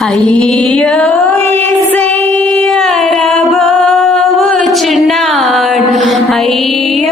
అయ్యో ఎస్ఐ రాబోచున్నాడు అయ్యో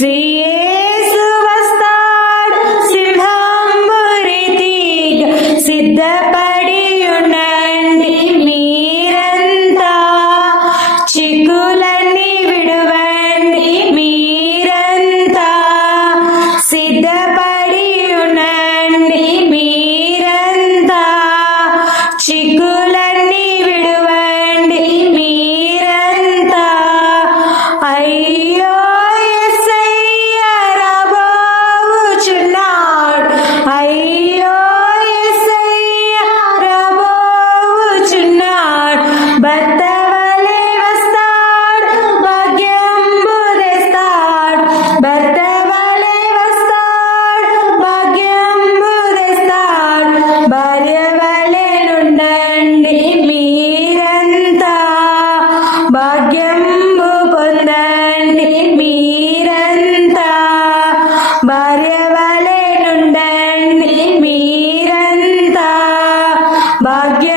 see? ഭാഗ്യ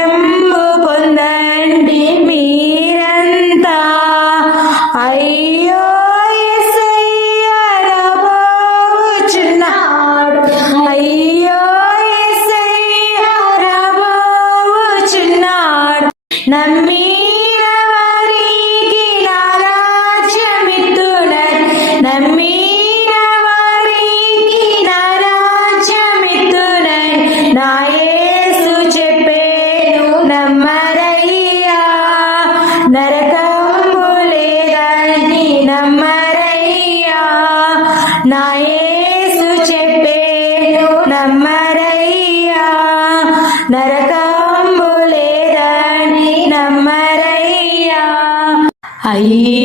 నాయేసు చెప్పేను నమ్మరయ్యా. నరకంబు లేదని నమ్మరయ్యా. అయ్యే.